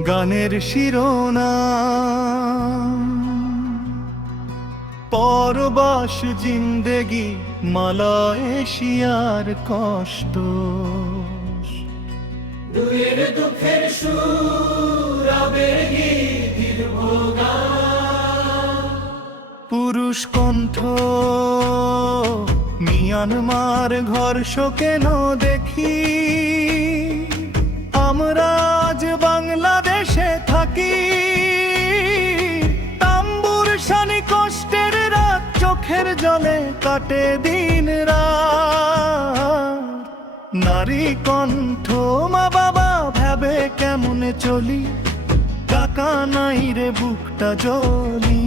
গানের শিরোনাম পরবাস জিন্দেগি মালয়েশিয়ার কষ্ট। দুয়ের দুঃখের সুর আবেগী দীর্ঘ গান। পুরুষ কণ্ঠ মিয়ানমার ঘর কেন দেখি, আমরা আজ বাংলাদেশে থাকি। তাম্বুর শানি কষ্টের রাত, চোখের জলে কাটে দিন রাত। নারী কণ্ঠ মা বাবা ভাবে কেমনে চলি, টাকা নাই রে বুকটা জলি।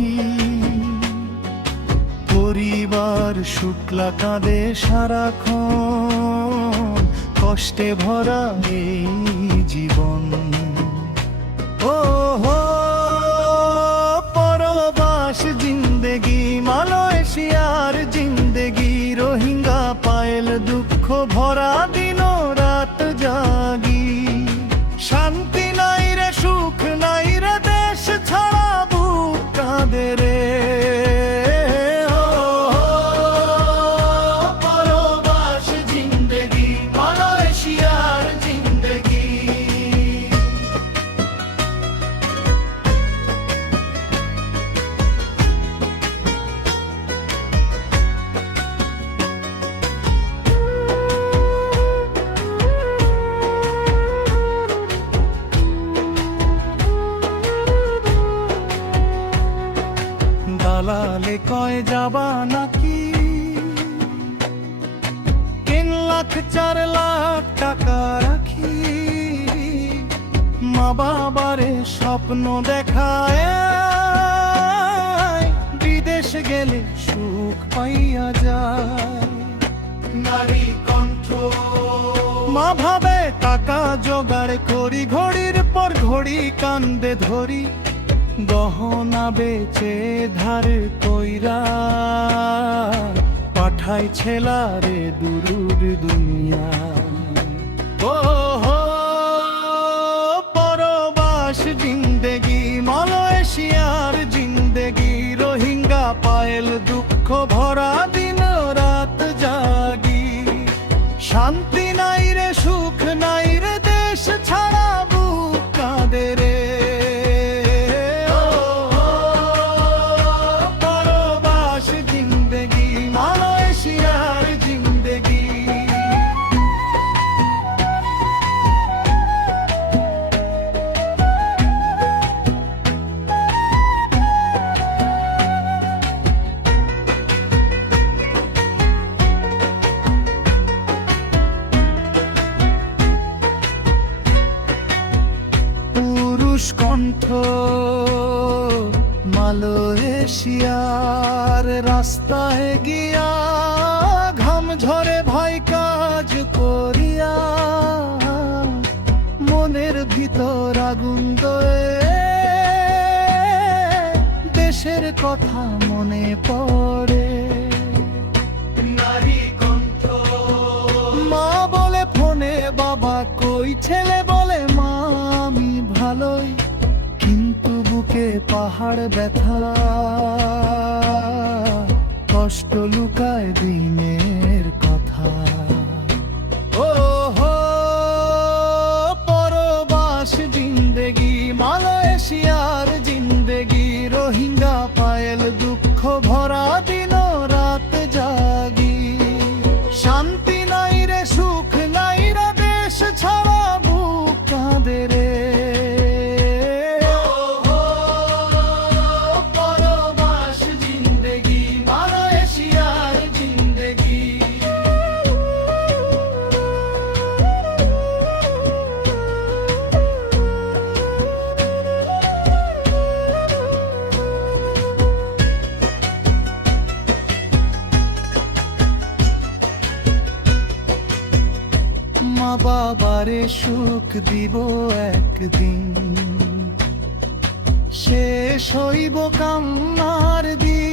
পরিবার শুক্লা কাঁদে সারাক্ষণ, কষ্টে ভরা এই জীবন। ও হো পরবাস জিন্দেগি মালয়েশিয়ার জিন্দেগি, রোহিঙ্গা পায়েল দুঃখ ভরা দিন রাত জাগি। শান্তি নাই রে সুখ নাই রে দেশ ছাড়া বুক কাঁদে রে। দালালে কয় যাবা নাকি, 3 লাখ 4 লাখ টাকা রাখি। মা বাবারে স্বপ্ন দেখায়, বিদেশ গেলে সুখ পাইয়া যায়। নারী কণ্ঠ মা ভাবে টাকা জোগাড় করি, ঘড়ির পর ঘড়ি কান্দে ধরি। গহনা বেচে ধার কইরা পাঠাই ছেলারে দূর দুনিয়া। ও হো পরবাস জিন্দেগি মালয়েশিয়ার জিন্দেগি, রোহিঙ্গা পায়েল দুঃখ ভরা দিন রাত জাগি। শান্তি নাই রে সুখ নাই রে দেশ ছাড়া বুক কাঁদে রে। পুরুষ কণ্ঠ মালয়েশিয়ার রাস্তায় গিয়া, ঘাম ঝরে ভাই কাজ করিয়া। মনের ভিতর আগুন দয়ে, দেশের কথা মনে পড়ে। নারী কণ্ঠ মা বলে ফোনে বাবা কই, ছেলে বলে মা আমি ভালোই। কিন্তু বুকে পাহাড় ব্যথা, কষ্ট লুকায় দিনের কথা। ও হো পরবাস জিন্দেগি মালয়েশিয়ার জিন্দেগি, রোহিঙ্গা পায়েল দুঃখ ভরা দিন রাত জাগি। শান্তি নাই রে সুখ নাই রে দেশ ছাড়া বুক কাঁদে রে। পরবাস জিন্দেগি মালয়েশিয়ার জিন্দেগি। মা বাবারে সুখ দিব একদিন, শেষ হইব কান্নার দিন।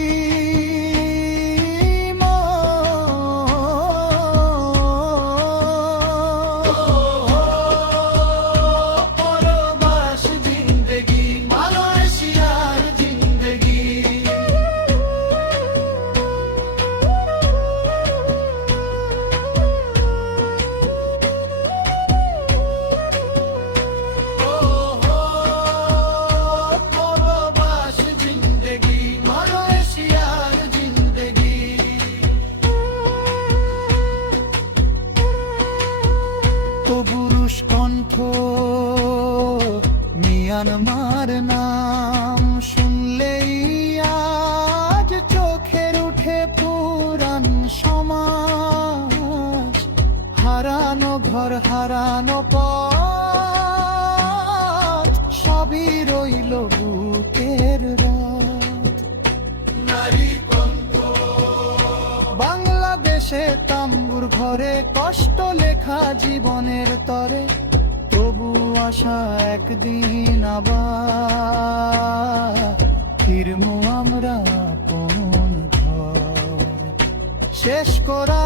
পরবাস মিয়ানমার নাম শুনলেই আজ চোখের উঠে পুরান সমাজ, হারানো ঘর হারানো পথ, সবই রইল বুকের রাত। নারী কণ্ঠ বাংলাদেশে তাম্বুর ঘরে কষ্ট লেখা জীবনের তরে, তবু আশা একদিন আবার ফিরমু আমরা আপন ঘর। শেষ করা